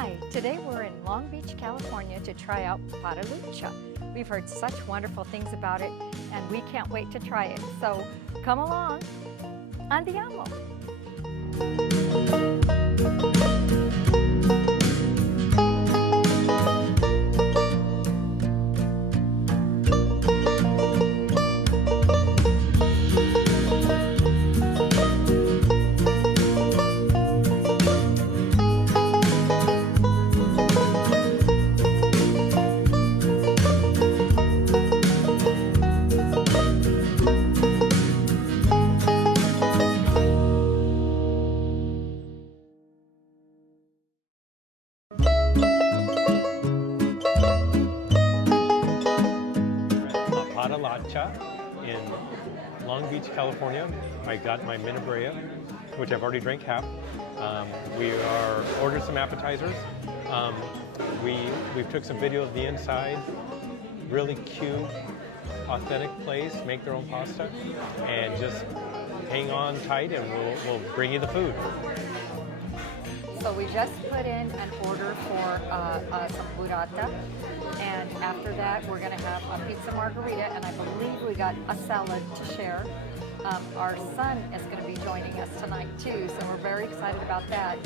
Hi, today we're in Long Beach, California to try out Parolaccia. We've heard such wonderful things about it and we can't wait to try it. So come along. Andiamo! Parolaccia in Long Beach, California. I got my Minabrea, which I've already drank half. We ordered some appetizers. We took some video of the inside. Really cute, authentic place. Make their own pasta, and just hang on tight, and we'll bring you the food. So we just put in an order for some burrata, and after that we're going to have a pizza margarita, and I believe we got a salad to share. Our son is going to be joining us tonight too, so we're very excited about that.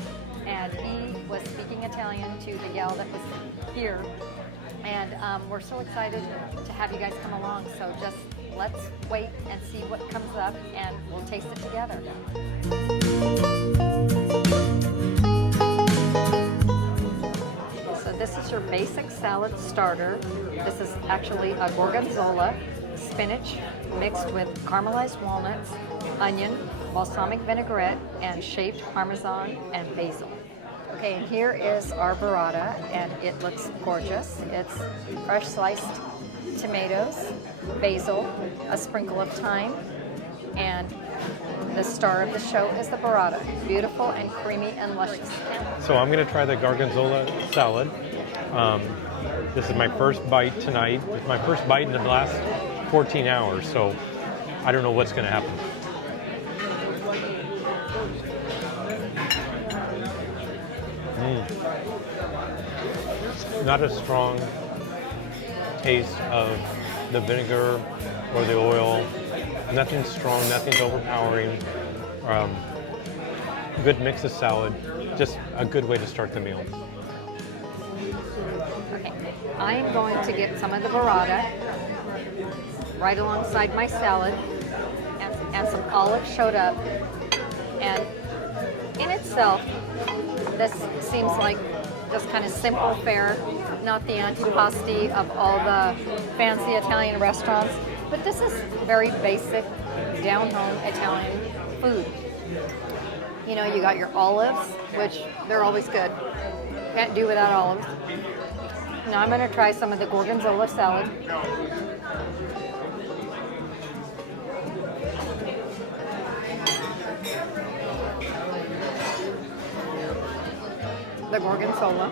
And he was speaking Italian to the gal that was here, and we're so excited to have you guys come along. So just let's wait and see what comes up, and we'll taste it together. This is your basic salad starter. This is actually a gorgonzola, spinach mixed with caramelized walnuts, onion, balsamic vinaigrette, and shaved parmesan and basil. Okay, and here is our burrata, and it looks gorgeous. It's fresh sliced tomatoes, basil, a sprinkle of thyme, and the star of the show is the burrata. Beautiful and creamy and luscious. So I'm going to try the gorgonzola salad. This is my first bite tonight. It's my first bite in the last 14 hours, so I don't know what's going to happen. Not a strong taste of the vinegar or the oil. Nothing strong, nothing's overpowering. Good mix of salad. Just a good way to start the meal. Okay, I am going to get some of the burrata right alongside my salad, and some olives showed up. And in itself, this seems like just kind of simple fare, not the antipasti of all the fancy Italian restaurants, but this is very basic, down-home Italian food. You know, you got your olives, which they're always good. Can't do without olives. Now I'm going to try some of the gorgonzola salad. The gorgonzola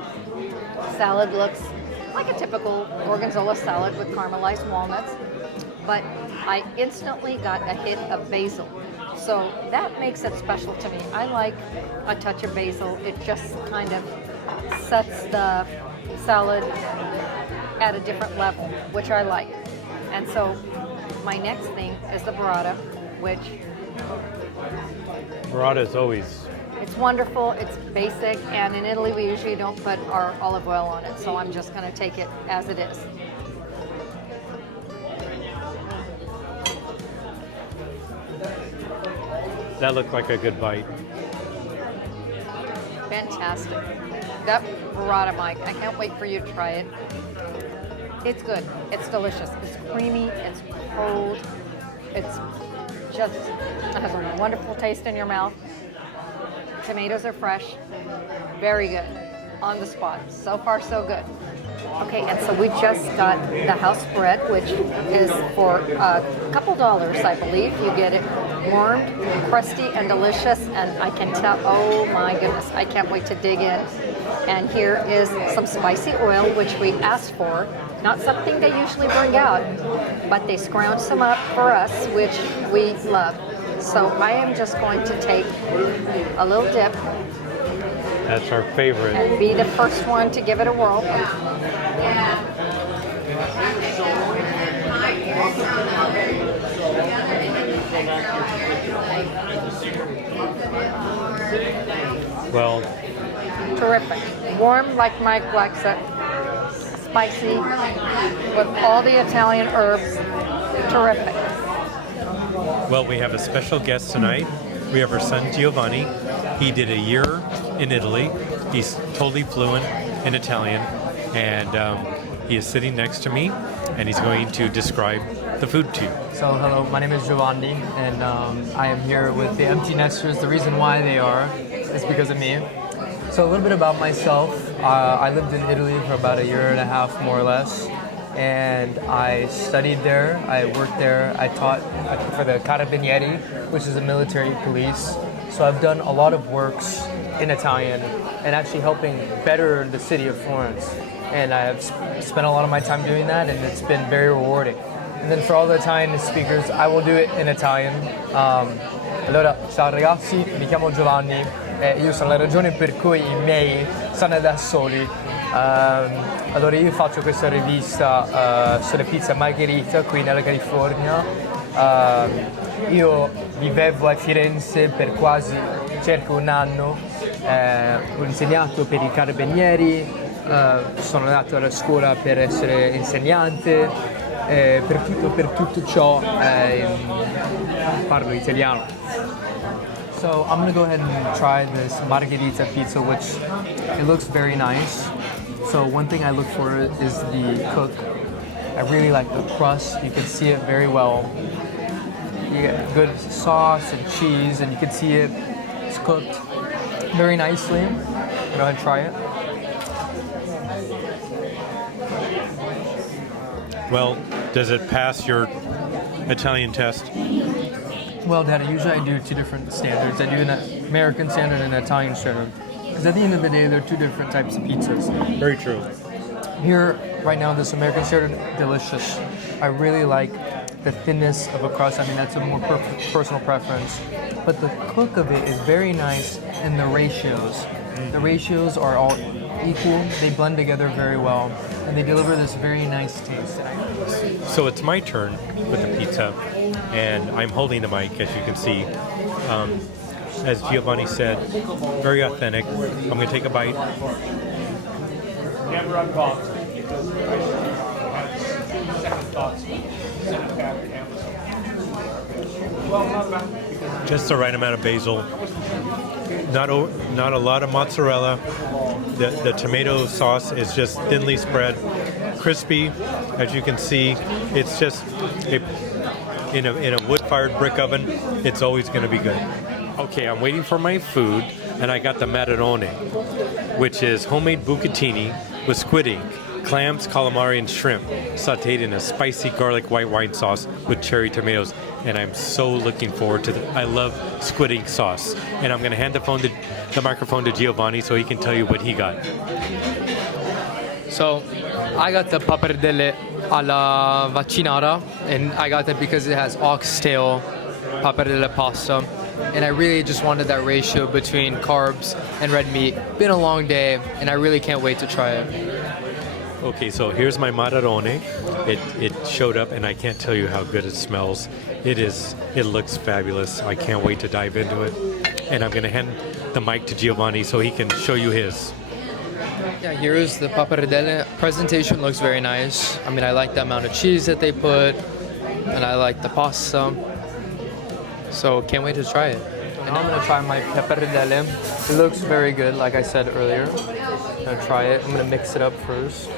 salad looks like a typical gorgonzola salad with caramelized walnuts, but I instantly got a hit of basil. So that makes it special to me. I like a touch of basil. It just kind of sets the salad at a different level, which I like. And so my next thing is the burrata, which... Burrata is always... It's wonderful, it's basic, and in Italy we usually don't put our olive oil on it, so I'm just going to take it as it is. That looked like a good bite. Fantastic. That burrata, Mike, I can't wait for you to try it. It's good. It's delicious. It's creamy. It's cold. It's just, it has a wonderful taste in your mouth. Tomatoes are fresh. Very good. On the spot. So far, so good. Okay, and so we just got the house bread, which is for a couple dollars, I believe. You get it warmed, crusty, and delicious, and I can tell, oh my goodness, I can't wait to dig in. And here is some spicy oil, which we asked for. Not something they usually bring out, but they scrounge some up for us, which we love. So I am just going to take a little dip. That's our favorite. And be the first one to give it a whirl. Well, Terrific. Warm like Mike likes it. Spicy with all the Italian herbs. Terrific. well, we have a special guest tonight. We have our son Giovanni. He did a year in Italy. He's totally fluent in Italian, and he is sitting next to me, and he's going to describe the food to you. So hello, my name is Giovanni, and I am here with the Empty Nesters. The reason why they are is because of me. So a little bit about myself. I lived in Italy for about a year and a half, more or less, and I studied there. I worked there. I taught for the Carabinieri, which is the military police. So I've done a lot of works in Italian and actually helping better the city of Florence. And I've spent a lot of my time doing that, and it's been very rewarding. And then for all the Italian speakers, I will do it in Italian. Allora, ciao ragazzi, mi chiamo Giovanni, io sono la ragione per cui i miei stanno da soli. Allora io faccio questa rivista sulle pizze margarita qui nella California. Io vivevo a Firenze per quasi circa un anno, ho insegnato per i carabinieri, sono andato alla scuola per essere insegnante, per tutto ciò parlo italiano. So I'm gonna go ahead and try this margarita pizza, which it looks very nice. So one thing I look for is the cook. I really like the crust. You can see it very well. You get good sauce and cheese, and you can see it's cooked very nicely. Go ahead and try it. Well, does it pass your Italian test? Well, Dad, usually I do two different standards. I do an American standard and an Italian standard. Because at the end of the day, they're two different types of pizzas. Very true. Here, right now, this American standard, delicious. I really like the thinness of a crust. I mean, that's a more personal preference. But the cook of it is very nice, and the ratios. The ratios are all equal. They blend together very well, and they deliver this very nice taste. So it's my turn with the pizza, and I'm holding the mic, as you can see. As Giovanni said, very authentic. I'm going to take a bite. Never unboxed. Just the right amount of basil. Not a lot of mozzarella. The tomato sauce is just thinly spread, crispy. As you can see, it's just in a wood-fired brick oven. It's always going to be good. Okay, I'm waiting for my food, and I got the macarone, which is homemade bucatini with squid ink, clams, calamari, and shrimp, sautéed in a spicy garlic white wine sauce with cherry tomatoes. And I'm so looking forward to I love squid ink sauce. And I'm going to hand the microphone to Giovanni so he can tell you what he got. So, I got the pappardelle alla vaccinara, and I got that because it has oxtail, pappardelle pasta, and I really just wanted that ratio between carbs and red meat. Been a long day, and I really can't wait to try it. Okay, so here's my macarone. It showed up, and I can't tell you how good it smells. It looks fabulous. I can't wait to dive into it. And I'm going to hand the mic to Giovanni so he can show you his. Yeah, here is the pappardelle. Presentation looks very nice. I mean, I like the amount of cheese that they put, and I like the pasta. So, can't wait to try it. And I'm gonna try my pappardelle. It looks very good, like I said earlier. I'm gonna try it. I'm gonna mix it up first.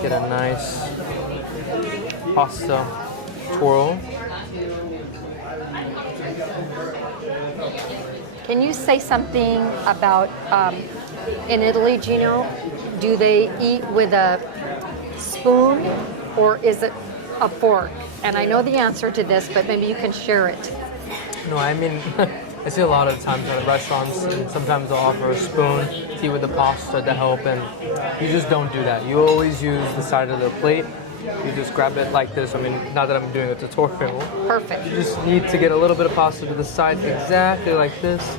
Get a nice pasta twirl. Can you say something about, in Italy, Gino, do they eat with a spoon or is it a fork? And I know the answer to this, but maybe you can share it. No, I mean, I see a lot of times at restaurants, and sometimes they'll offer a spoon to eat with the pasta to help, and you just don't do that. You always use the side of the plate You just grab it like this. I mean, not that I'm doing a tutorial. Perfect. You just need to get a little bit of pasta to the side, exactly like this.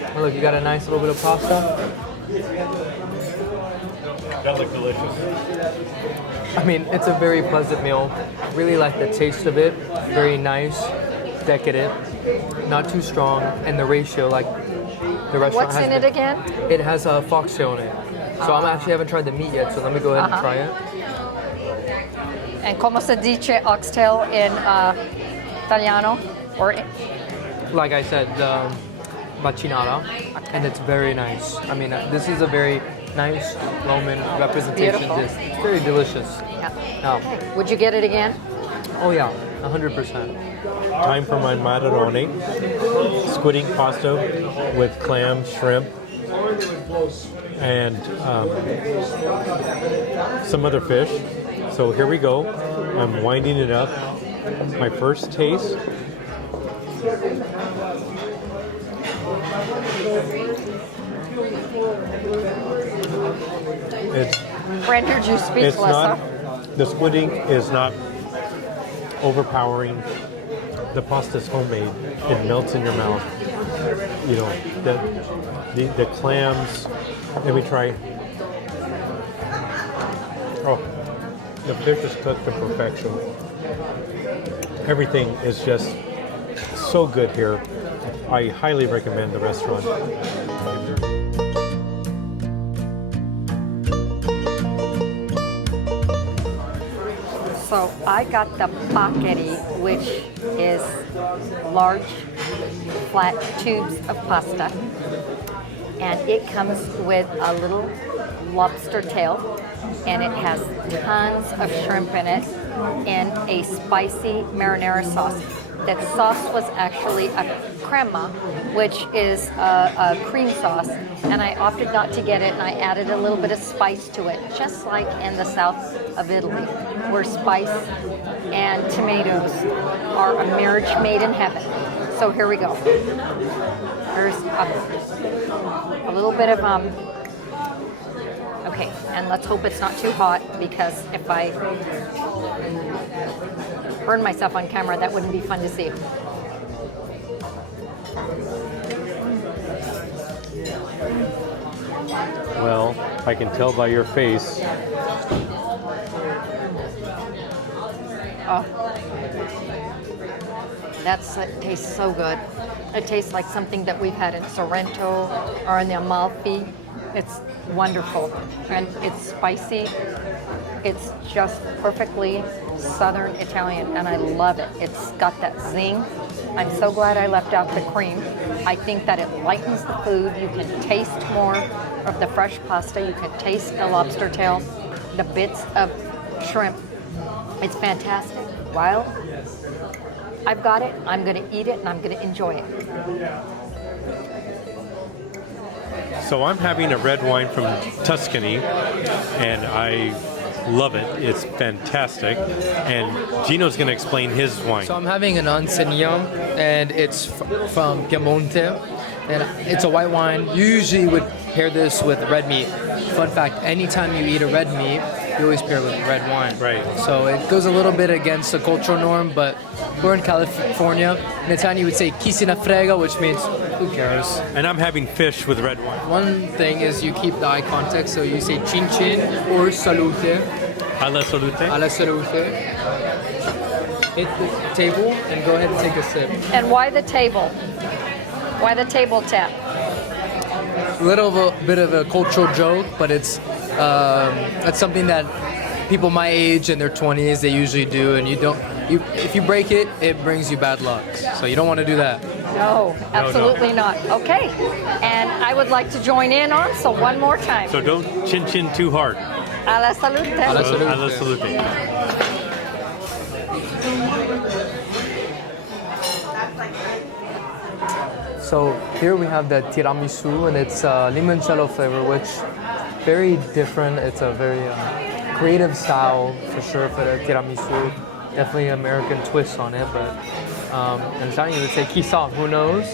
And look, you got a nice little bit of pasta. That looks delicious. I mean, it's a very pleasant meal. Really like the taste of it. Very nice, decadent, not too strong, and the ratio, like the restaurant What's has in it been- again? It has a foxtail in it. So I actually haven't tried the meat yet, so let me go ahead and try it. And como se dice oxtail in Italiano? Or Like I said, machinata, and it's very nice. I mean, this is a very nice Roman representation Beautiful. dish. It's very delicious. yeah. Now, Okay. Would you get it again? oh yeah, 100%. Time for my macaroni. Squid ink pasta with clam, shrimp, and some other fish. So here we go. I'm winding it up. My first taste. It's Rendered you speechless, It's not. huh? The squid ink is not overpowering. The pasta's homemade. It melts in your mouth. You know the clams. Let me try. Oh, the fish is cooked to perfection. Everything is just so good here. I highly recommend the restaurant. So I got the paccheri, which is large, flat tubes of pasta. And it comes with a little lobster tail, and it has tons of shrimp in it, and a spicy marinara sauce. That sauce was actually a crema, which is a cream sauce, and I opted not to get it, and I added a little bit of spice to it, just like in the south of Italy, where spice and tomatoes are a marriage made in heaven. So here we go. There's a little bit of okay, and let's hope it's not too hot, because if I burn myself on camera, that wouldn't be fun to see. Well, I can tell by your face. Oh, it tastes so good. It tastes like something that we've had in Sorrento or in the Amalfi. It's wonderful, and it's spicy. It's just perfectly Southern Italian, and I love it. It's got that zing. I'm so glad I left out the cream. I think that it lightens the food. You can taste more of the fresh pasta. You can taste the lobster tail, the bits of shrimp. It's fantastic. While I've got it, I'm going to eat it, and I'm going to enjoy it. So I'm having a red wine from Tuscany, and I love it. It's fantastic. And Gino's going to explain his wine. So I'm having an Ansignon, and it's from Piemonte, and it's a white wine. You usually would pair this with red meat. Fun fact, anytime you eat a red meat, you always pair with red wine. Right. So it goes a little bit against the cultural norm, but we're in California. In Italian, you would say chi se ne frega, which means who cares. And I'm having fish with red wine. One thing is you keep the eye contact, so you say chin chin or salute. Alla salute. Alla salute. Hit the table and go ahead and take a sip. And why the table? Why the table tap? Little bit of a cultural joke, but it's something that people my age in their 20s they usually do, and if you break it, it brings you bad luck. So you don't want to do that. No, absolutely not. Okay, and I would like to join in on, so one more time. So don't chin chin too hard. Alla salute. Alla salute. Alla salute. So here we have the tiramisu, and it's limoncello flavor, which very different. It's a very creative style for sure for the tiramisu. Definitely an American twist on it, but in Italian you would say chissà, who knows?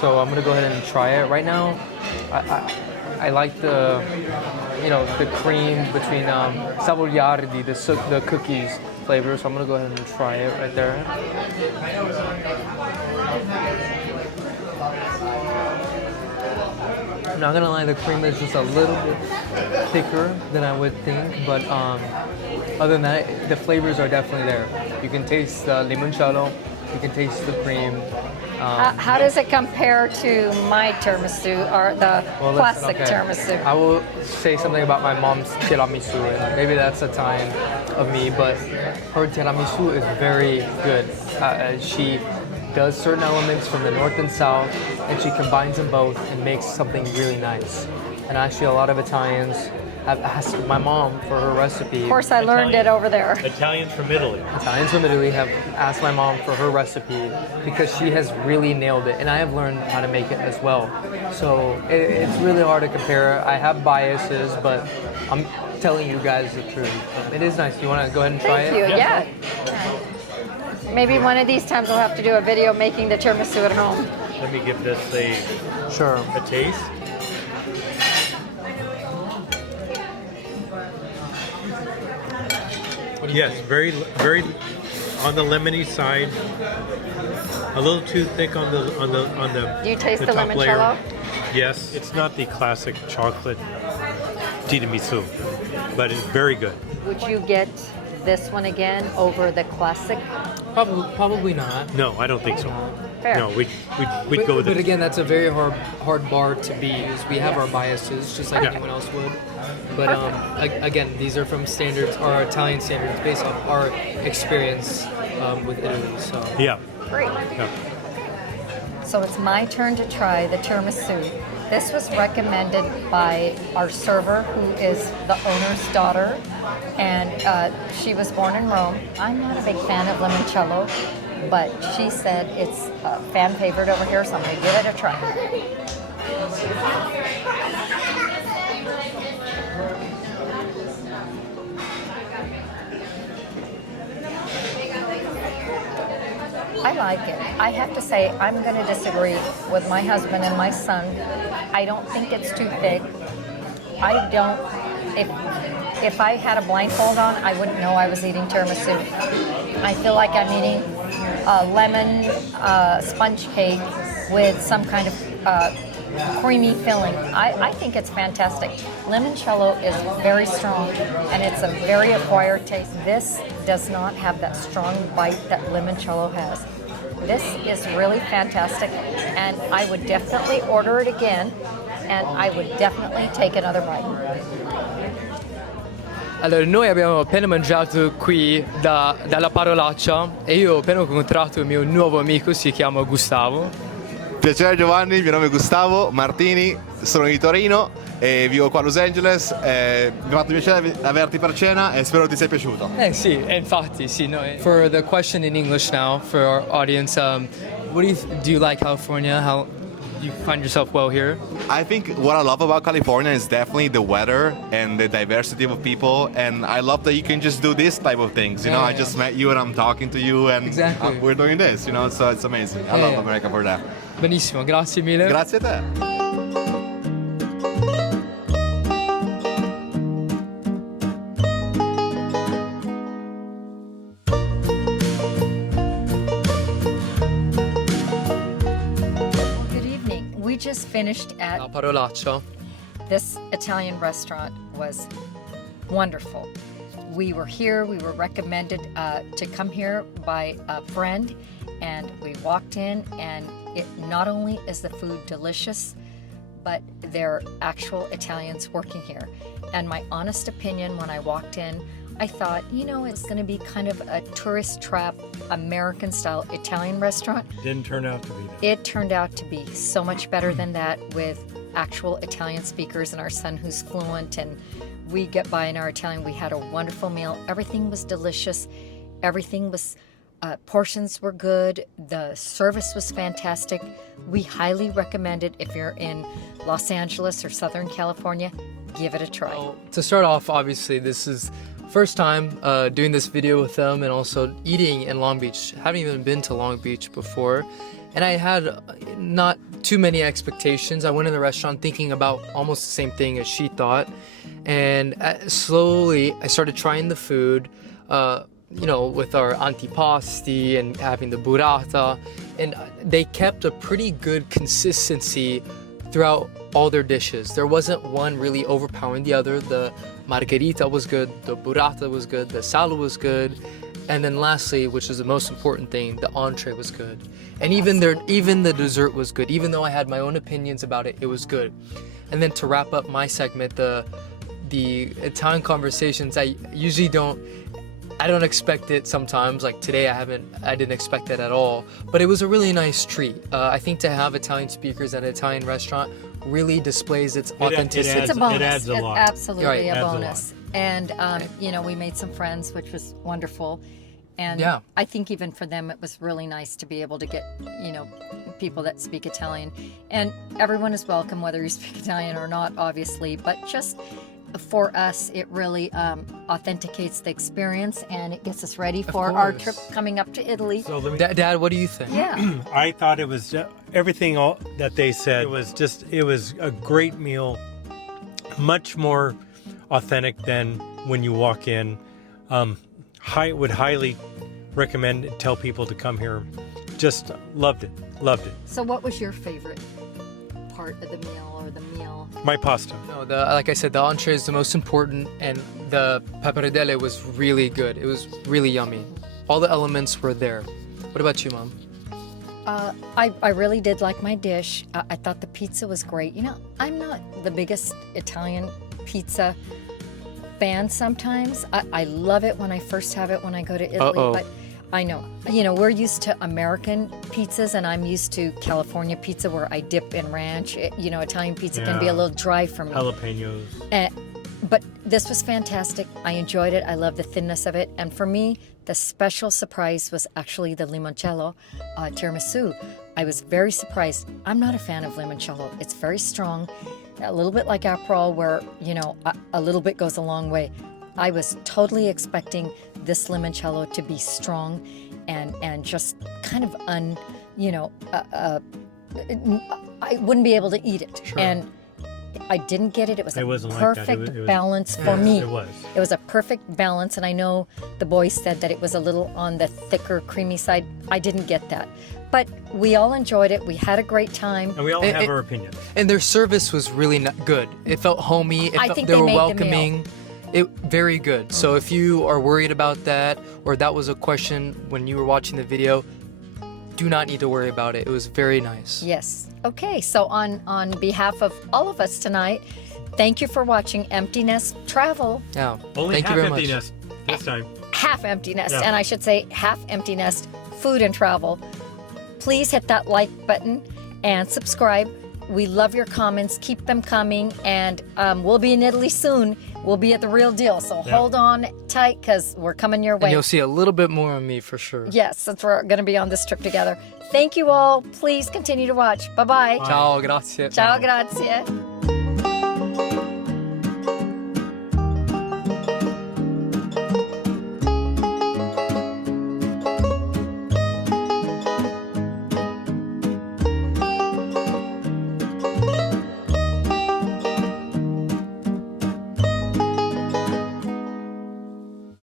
So I'm gonna go ahead and try it right now. I like the the cream between savoiardi, the cookies flavor. So I'm gonna go ahead and try it right there. I'm not gonna lie, the cream is just a little bit thicker than I would think, but other than that, the flavors are definitely there. You can taste the limoncello, you can taste the cream. How does it compare to my tiramisu or the classic tiramisu? I will say something about my mom's tiramisu, and maybe that's Italian of me, but her tiramisu is very good. She does certain elements from the north and south, and she combines them both and makes something really nice. And actually, a lot of Italians have asked my mom for her recipe. Of course, I learned it over there. Italians from Italy. Italians from Italy have asked my mom for her recipe because she has really nailed it, and I have learned how to make it as well. So it's really hard to compare. I have biases, but I'm telling you guys the truth. It is nice. You want to go ahead and try Thank it? you, yeah. Maybe one of these times I'll have to do a video making the tiramisu at home. Let me give this a taste. Yes, very on the lemony side. A little too thick on the. Do you taste the top layer. limoncello? Yes, it's not the classic chocolate tiramisu, but it's very good. Would you get this one again over the classic? Probably not. No, I don't think so. Fair. No, we'd go with But it. again, that's a very hard bar to beat. We have our biases, just like anyone else would. But again, these are from standards, our Italian standards, based off our experience with Italy. So Yeah. Great. Yeah. So it's my turn to try the tiramisu. This was recommended by our server, who is the owner's daughter, and she was born in Rome. I'm not a big fan of limoncello, but she said it's a fan favorite over here, so I'm going to give it a try. I like it. I have to say, I'm going to disagree with my husband and my son. I don't think it's too thick. I don't. If I had a blindfold on, I wouldn't know I was eating tiramisu. I feel like I'm eating a lemon sponge cake with some kind of creamy filling. I think it's fantastic. Limoncello is very strong, and it's a very acquired taste. This does not have that strong bite that limoncello has. This is really fantastic, and I would definitely order it again, and I would definitely take another bite. Allora, noi abbiamo appena mangiato qui dalla Parolaccia e io ho appena incontrato il mio nuovo amico, si chiama Gustavo. Piacere Giovanni, il mio nome è Gustavo Martini, sono di Torino e vivo qua a Los Angeles. Mi ha fatto piacere averti per cena e spero ti sia piaciuto. Sì, infatti, sì. No. For the question in English now, for our audience, what do you like California? How you find yourself well here? I think what I love about California is definitely the weather and the diversity of people, and I love that you can just do this type of things. You know, I just met you and I'm talking to you, and Exactly. we're doing this. You know, so it's amazing. I love America for that. Benissimo, grazie mille. Grazie a te. Good evening. We just finished at La Parolaccia. this Italian restaurant. Was wonderful. We were here, we were recommended to come here by a friend, and we walked in, and it not only is the food delicious, but they're actual Italians working here. And my honest opinion, when I walked in, I thought, you know, it's going to be kind of a tourist trap, American-style Italian restaurant. Didn't turn out to be that. It turned out to be so much better than that, with actual Italian speakers and our son who's fluent, and we get by in our Italian. We had a wonderful meal. Everything was delicious. Everything was, portions were good. The service was fantastic. We highly recommend it if you're in Los Angeles or Southern California. Give it a try. Well, to start off, obviously, this is first time doing this video with them, and also eating in Long Beach. Haven't even been to Long Beach before, and I had not too many expectations. I went in the restaurant thinking about almost the same thing as she thought, and slowly I started trying the food. With our antipasti and having the burrata, and they kept a pretty good consistency throughout all their dishes. There wasn't one really overpowering the other. The margarita was good, the burrata was good, the salad was good, and then lastly, which is the most important thing, the entree was good. And even the dessert was good. Even though I had my own opinions about it, it was good. And then to wrap up my segment, the Italian conversations, I don't expect it sometimes. Like today, I didn't expect that at all. But it was a really nice treat. I think to have Italian speakers at an Italian restaurant really displays its authenticity. It's a bonus. It adds a lot. It's absolutely Right. a Adds a bonus. And we made some friends, which was wonderful. And Yeah. I think even for them, it was really nice to be able to get people that speak Italian. And everyone is welcome, whether you speak Italian or not, obviously. But just for us, it really authenticates the experience, and it gets us ready for our trip coming up to Italy. So let me. Dad, what do you think? Yeah. I thought it was everything that they said. It was a great meal, much more authentic than when you walk in. Would highly recommend tell people to come here. Just loved it. So what was your favorite part of the meal or the meal? My pasta. No, like I said, the entree is the most important, and the pappardelle was really good. It was really yummy. All the elements were there. What about you, Mom? I really did like my dish. I thought the pizza was great. I'm not the biggest Italian pizza fan sometimes. I love it when I first have it when I go to Italy, but I know. We're used to American pizzas, and I'm used to California pizza where I dip in ranch. Italian pizza can be a little dry for me. Jalapenos. But this was fantastic. I enjoyed it. I love the thinness of it. And for me, the special surprise was actually the limoncello tiramisu. I was very surprised. I'm not a fan of limoncello. It's very strong, a little bit like Aperol, where, a little bit goes a long way. I was totally expecting this limoncello to be strong and just kind of I wouldn't be able to eat it. Sure. And I didn't get it. It was a wasn't like that. perfect It was- balance for me. It was. It was a perfect balance, and I know the boys said that it was a little on the thicker, creamy side. I didn't get that. But we all enjoyed it. We had a great time. And we all have our opinions. And their service was really good. It felt homey. I think they they were made the welcoming. Very good. So if you are worried about that, or that was a question when you were watching the video, do not need to worry about it. It was very nice. Yes. Okay, so on behalf of all of us tonight, thank you for watching Empty Nest Travel. Yeah. Only Thank half you very empty much. nest this time. Half Empty Nest, Yeah. and I should say half Empty Nest Food and Travel. Please hit that like button and subscribe. We love your comments. Keep them coming, and we'll be in Italy soon. We'll be at the Real Deal, so hold on tight because we're coming your way. And you'll see a little bit more of me for sure. Yes, since we're going to be on this trip together. Thank you all. Please continue to watch. Bye-bye. Ciao, grazie. Ciao, grazie.